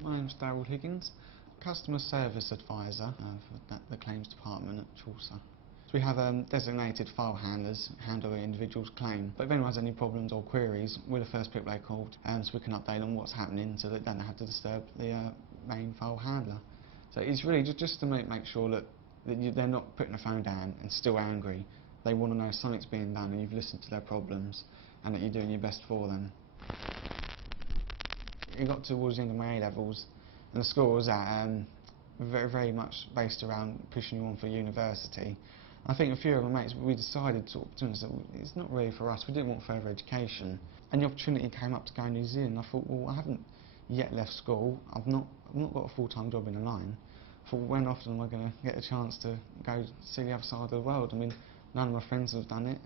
My name's Darryl, customer service advisor for the claims department at Chaucer. So we have designated file handlers handle an individual's claim, but if anyone has any problems or queries, we're the first people they called, so we can update them what's happening so they don't have to disturb the main file handler. So it's really just to make sure that they're not putting the phone down and still angry. They want to know something's being done and you've listened to their problems and that you're doing your best for them. It got towards the end of my A-levels and the school was at very much based around pushing you on for university. I think a few of my mates, we decided sort of that it's not really for us, we didn't want further education. And the opportunity came up to go to New Zealand. I thought, well, I haven't yet left school, I've not got a full-time job in the line. I thought, when often am I going to get a chance to go see the other side of the world? I mean, none of my friends have done it.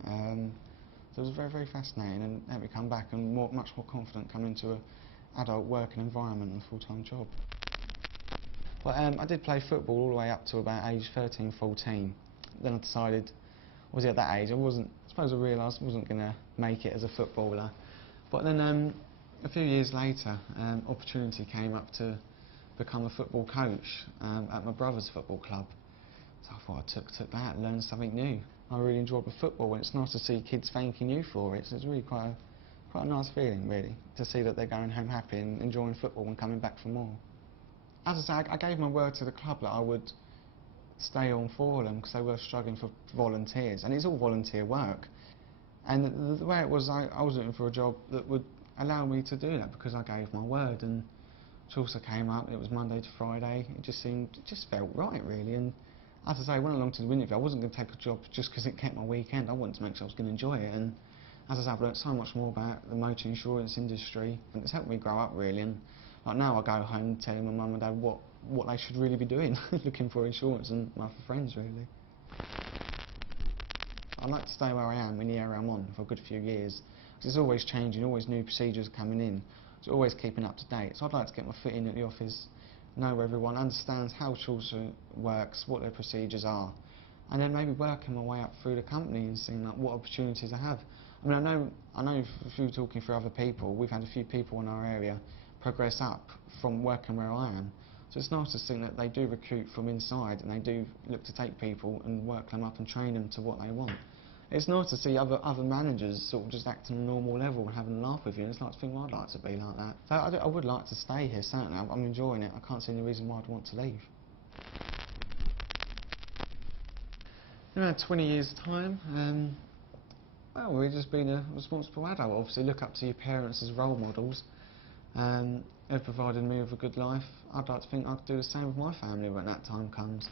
So it was very fascinating, and let me come back and much more confident coming into an adult working environment and a full-time job. Well, I did play football all the way up to about age 13, 14. Then I decided, obviously at that age, I suppose I realised I wasn't going to make it as a footballer. But then a few years later, opportunity came up to become a football coach at my brother's football club. So I thought I took that and learned something new. I really enjoyed the football, and it's nice to see kids thanking you for it. So it's really quite a nice feeling, really, to see that they're going home happy and enjoying football and coming back for more. As I say, I gave my word to the club that I would stay on for them because they were struggling for volunteers, and it's all volunteer work. And the way it was, I was looking for a job that would allow me to do that because I gave my word. And Chaucer came up, it was Monday to Friday, it just felt right, really. And as I say, I went along to the interview. I wasn't going to take a job just because it kept my weekend. I wanted to make sure I was going to enjoy it. And as I say, I've learnt so much more about the motor insurance industry, and it's helped me grow up, really. And like now I go home telling my mum and dad what they should really be doing, looking for insurance, and my friends, really. I'd like to stay where I am in the area I'm on for a good few years, because it's always changing, always new procedures coming in, so always keeping up to date. So I'd like to get my foot in at the office, know where everyone understands how Chaucer works, what their procedures are, and then maybe working my way up through the company and seeing like what opportunities I have. I mean, I know if you were talking for other people, we've had a few people in our area progress up from working where I am. So it's nice to see that they do recruit from inside and they do look to take people and work them up and train them to what they want. It's nice to see other managers sort of just acting on a normal level and having a laugh with you, and it's like to think, well, I'd like to be like that. So I would like to stay here, certainly. I'm enjoying it. I can't see any reason why I'd want to leave. In about 20 years' time, well, we've just been a responsible adult. Obviously, look up to your parents as role models. They've provided me with a good life. I'd like to think I could do the same with my family when that time comes.